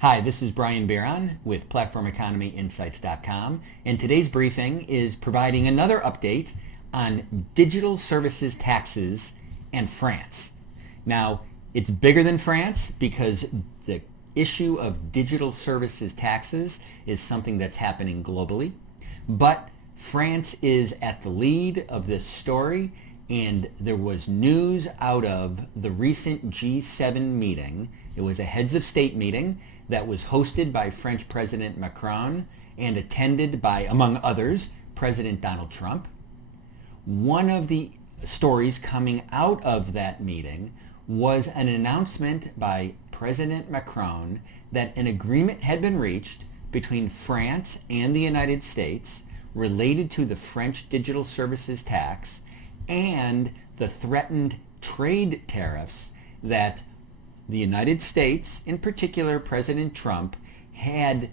Hi, this is Brian Bieron with PlatformEconomyInsights.com, and today's briefing is providing another update on digital services taxes and France. Now, it's bigger than France because the issue of digital services taxes is something that's happening globally, but France is at the lead of this story, and there was news out of the recent G7 meeting. It was a heads of state meeting that was hosted by French President Macron and attended by, among others, President Donald Trump. One of the stories coming out of that meeting was an announcement by President Macron that an agreement had been reached between France and the United States related to the French digital services tax and the threatened trade tariffs that the United States, in particular President Trump, had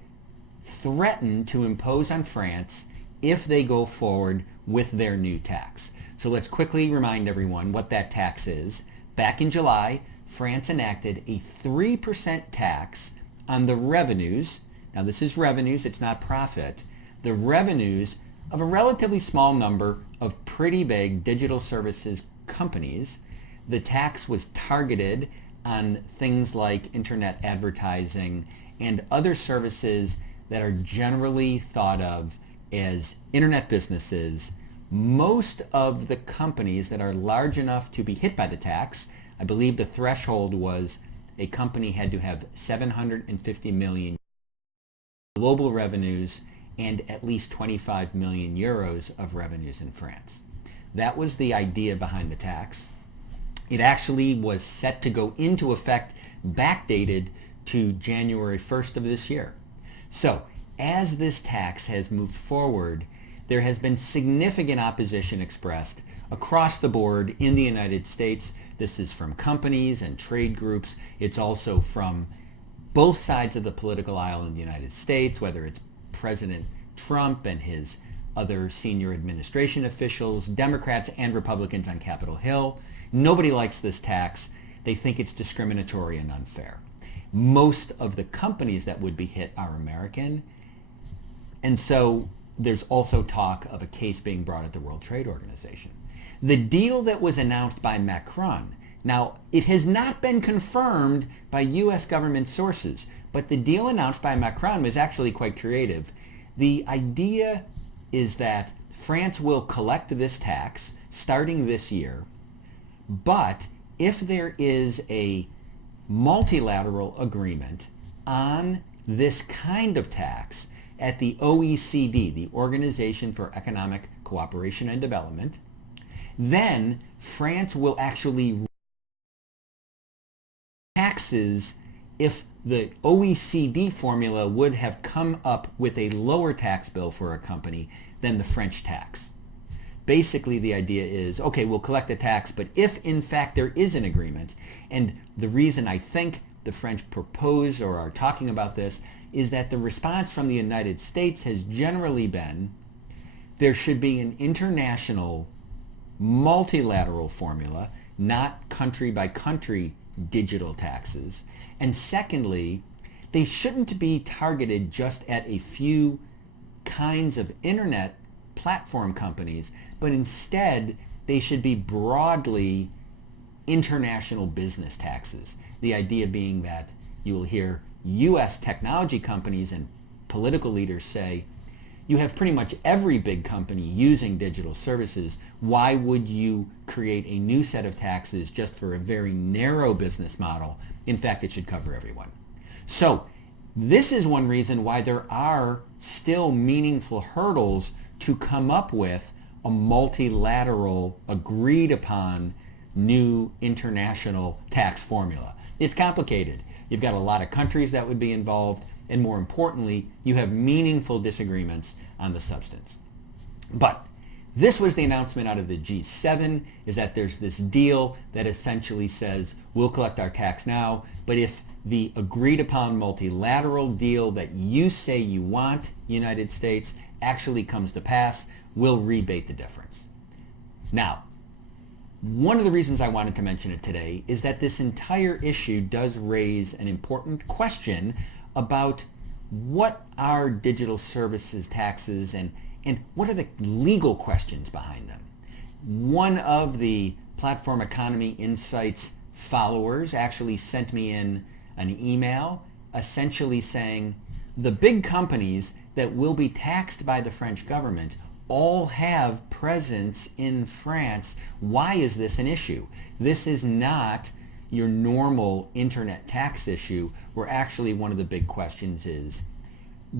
threatened to impose on France if they go forward with their new tax. So let's quickly remind everyone what that tax is. Back in July, France enacted a 3% tax on the revenues. Now this is revenues, it's not profit. The revenues of a relatively small number of pretty big digital services companies. The tax was targeted on things like internet advertising and other services that are generally thought of as internet businesses. Most of the companies that are large enough to be hit by the tax, I believe the threshold was a company had to have 750 million global revenues and at least 25 million euros of revenues in France. That was the idea behind the tax. It actually was set to go into effect backdated to January 1st of this year. So as this tax has moved forward, there has been significant opposition expressed across the board in the United States. This is from companies and trade groups. It's also from both sides of the political aisle in the United States, whether it's President Trump and his other senior administration officials, Democrats and Republicans on Capitol Hill. Nobody likes this tax. They think it's discriminatory and unfair. Most of the companies that would be hit are American. And so there's also talk of a case being brought at the World Trade Organization. The deal that was announced by Macron, now it has not been confirmed by U.S. government sources, but the deal announced by Macron was actually quite creative. The idea is that France will collect this tax starting this year, but if there is a multilateral agreement on this kind of tax at the OECD, the Organization for Economic Cooperation and Development, then France will actually taxes if the OECD formula would have come up with a lower tax bill for a company than the French tax. Basically, the idea is, okay, we'll collect the tax, but if in fact there is an agreement, and the reason I think the French propose or are talking about this is that the response from the United States has generally been there should be an international multilateral formula, not country by country digital taxes. And secondly, they shouldn't be targeted just at a few kinds of internet platform companies, but instead they should be broadly international business taxes. The idea being that you will hear U.S. technology companies and political leaders say, you have pretty much every big company using digital services. Why would you create a new set of taxes just for a very narrow business model? In fact, it should cover everyone. So this is one reason why there are still meaningful hurdles to come up with a multilateral, agreed upon new international tax formula. It's complicated. You've got a lot of countries that would be involved, and more importantly, you have meaningful disagreements on the substance. But this was the announcement out of the G7, is that there's this deal that essentially says, we'll collect our tax now, but if the agreed upon multilateral deal that you say you want, United States, actually comes to pass, we'll rebate the difference. Now, one of the reasons I wanted to mention it today is that this entire issue does raise an important question about what are digital services taxes and what are the legal questions behind them. One of the Platform Economy Insights followers actually sent me in an email essentially saying the big companies that will be taxed by the French government all have presence in France. Why is this an issue? This is not your normal internet tax issue, where actually one of the big questions is,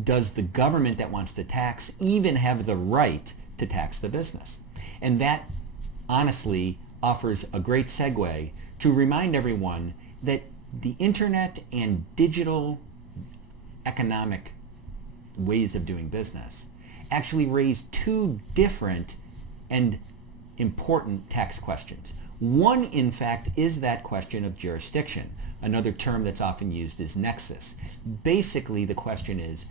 does the government that wants to tax even have the right to tax the business? And that honestly offers a great segue to remind everyone that the internet and digital economic ways of doing business actually raise two different and important tax questions. One, in fact, is that question of jurisdiction. Another term that's often used is nexus. Basically, the question is,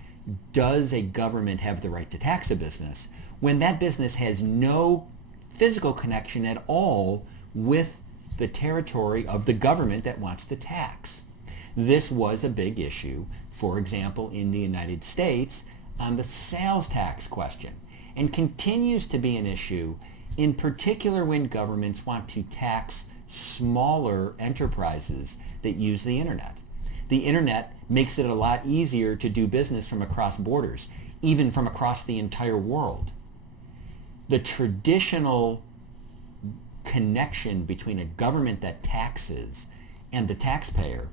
does a government have the right to tax a business when that business has no physical connection at all with the territory of the government that wants to tax? This was a big issue, for example, in the United States on the sales tax question, and continues to be an issue in particular when governments want to tax smaller enterprises that use the internet. The internet makes it a lot easier to do business from across borders, even from across the entire world. The traditional connection between a government that taxes and the taxpayer,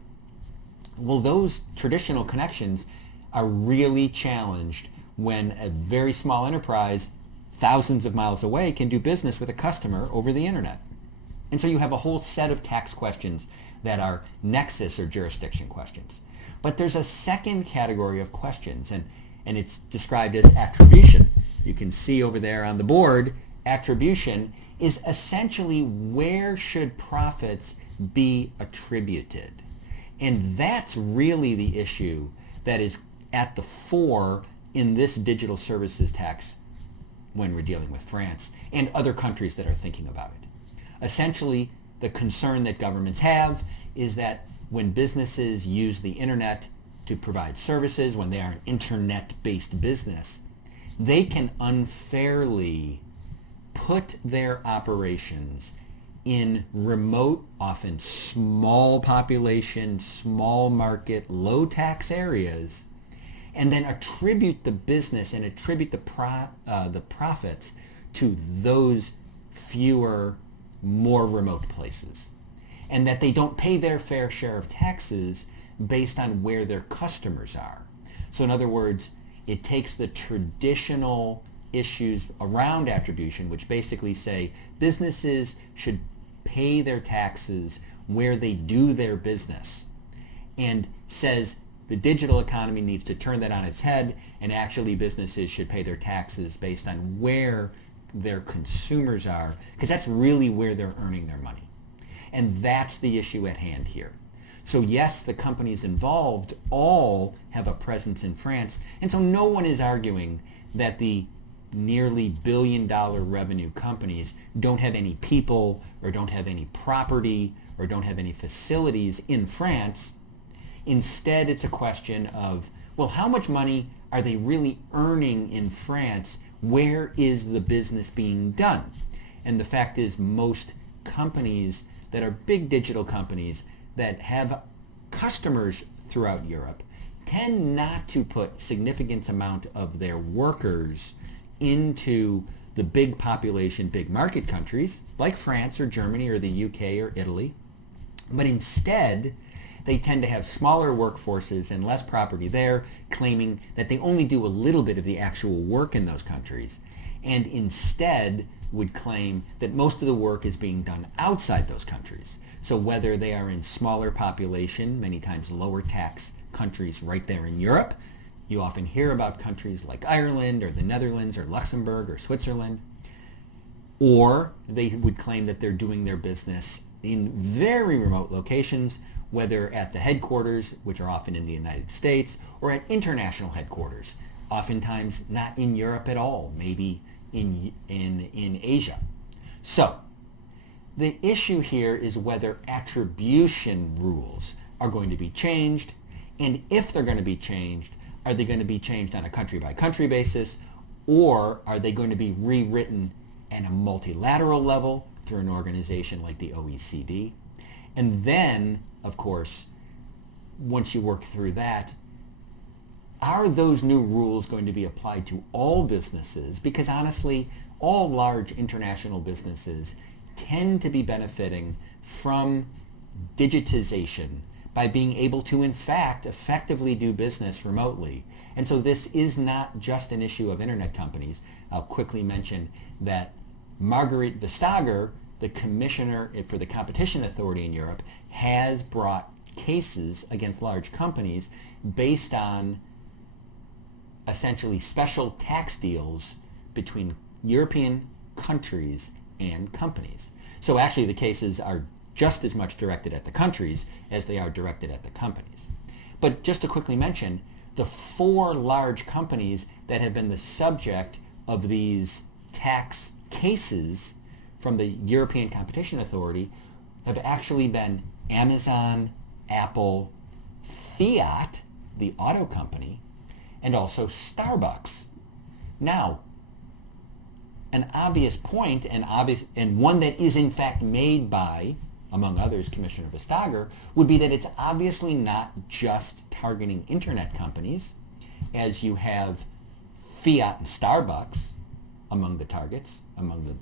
well, those traditional connections are really challenged when a very small enterprise thousands of miles away can do business with a customer over the internet. And so you have a whole set of tax questions that are nexus or jurisdiction questions. But there's a second category of questions, and it's described as attribution. You can see over there on the board, attribution is essentially where should profits be attributed. And that's really the issue that is at the fore in this digital services tax when we're dealing with France and other countries that are thinking about it. Essentially, the concern that governments have is that when businesses use the internet to provide services, when they are an internet-based business, they can unfairly put their operations in remote, often small population, small market, low tax areas, and then attribute the business and attribute the profits to those fewer, more remote places. And that they don't pay their fair share of taxes based on where their customers are. So in other words, it takes the traditional issues around attribution, which basically say businesses should pay their taxes where they do their business, and says the digital economy needs to turn that on its head, and actually businesses should pay their taxes based on where their consumers are, because that's really where they're earning their money. And that's the issue at hand here. So yes, the companies involved all have a presence in France, and so no one is arguing that the nearly billion-dollar revenue companies don't have any people or don't have any property or don't have any facilities in France. Instead, it's a question of, well, how much money are they really earning in France? Where is the business being done? And the fact is, most companies that are big digital companies that have customers throughout Europe tend not to put significant amount of their workers into the big population, big market countries like France or Germany or the UK or Italy, but instead they tend to have smaller workforces and less property there, claiming that they only do a little bit of the actual work in those countries, and instead would claim that most of the work is being done outside those countries. So whether they are in smaller population, many times lower tax countries right there in Europe, you often hear about countries like Ireland or the Netherlands or Luxembourg or Switzerland, or they would claim that they're doing their business in very remote locations, whether at the headquarters, which are often in the United States, or at international headquarters, oftentimes not in Europe at all, maybe in Asia. So the issue here is whether attribution rules are going to be changed, And if they're going to be changed, are they going to be changed on a country-by-country basis, or are they going to be rewritten at a multilateral level through an organization like the OECD? And then, of course, once you work through that, are those new rules going to be applied to all businesses? Because honestly, all large international businesses tend to be benefiting from digitization by being able to, in fact, effectively do business remotely. And so this is not just an issue of internet companies. I'll quickly mention that Margrethe Vestager, the commissioner for the Competition Authority in Europe, has brought cases against large companies based on essentially special tax deals between European countries and companies. So actually the cases are just as much directed at the countries as they are directed at the companies. But just to quickly mention, the 4 large companies that have been the subject of these tax cases from the European Competition Authority have actually been Amazon, Apple, Fiat, the auto company, and also Starbucks. Now, an obvious point and one that is in fact made by, among others, Commissioner Vestager, would be that it's obviously not just targeting internet companies, as you have Fiat and Starbucks among the targets, among the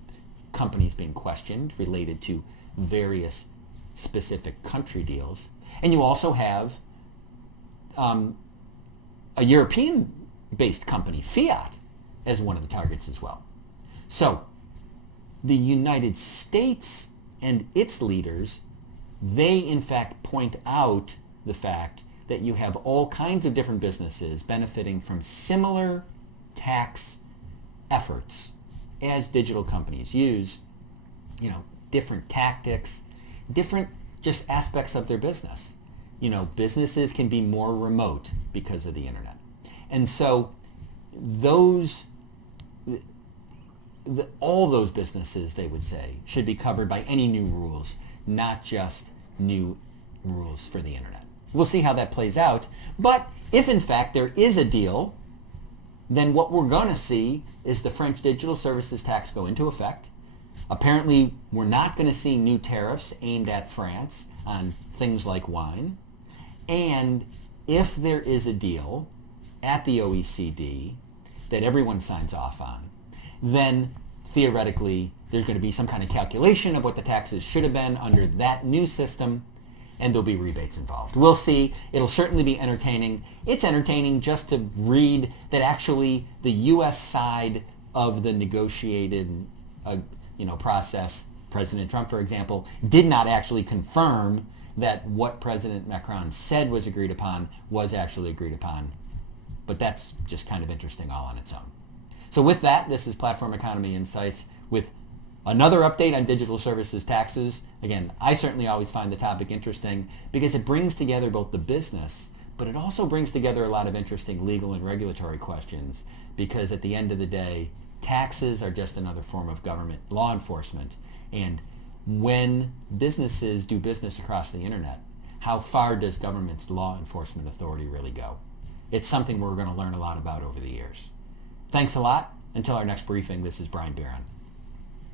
companies being questioned related to various specific country deals. And you also have a European-based company, Fiat, as one of the targets as well. So the United States and its leaders, they in fact point out the fact that you have all kinds of different businesses benefiting from similar tax efforts as digital companies use, different tactics, different just aspects of their business. Businesses can be more remote because of the internet. And so all those businesses, they would say, should be covered by any new rules, not just new rules for the internet. We'll see how that plays out. But if in fact there is a deal, then what we're going to see is the French digital services tax go into effect. Apparently, we're not going to see new tariffs aimed at France on things like wine. And if there is a deal at the OECD that everyone signs off on, then theoretically there's going to be some kind of calculation of what the taxes should have been under that new system, and there'll be rebates involved. We'll see. It'll certainly be entertaining. It's entertaining just to read that actually the U.S. side of the negotiated process, President Trump, for example, did not actually confirm that what President Macron said was agreed upon was actually agreed upon. But that's just kind of interesting all on its own. So with that, this is Platform Economy Insights with another update on digital services taxes. Again, I certainly always find the topic interesting because it brings together both the business, but it also brings together a lot of interesting legal and regulatory questions, because at the end of the day, taxes are just another form of government law enforcement. And when businesses do business across the internet, how far does government's law enforcement authority really go? It's something we're going to learn a lot about over the years. Thanks a lot. Until our next briefing, this is Brian Bieron.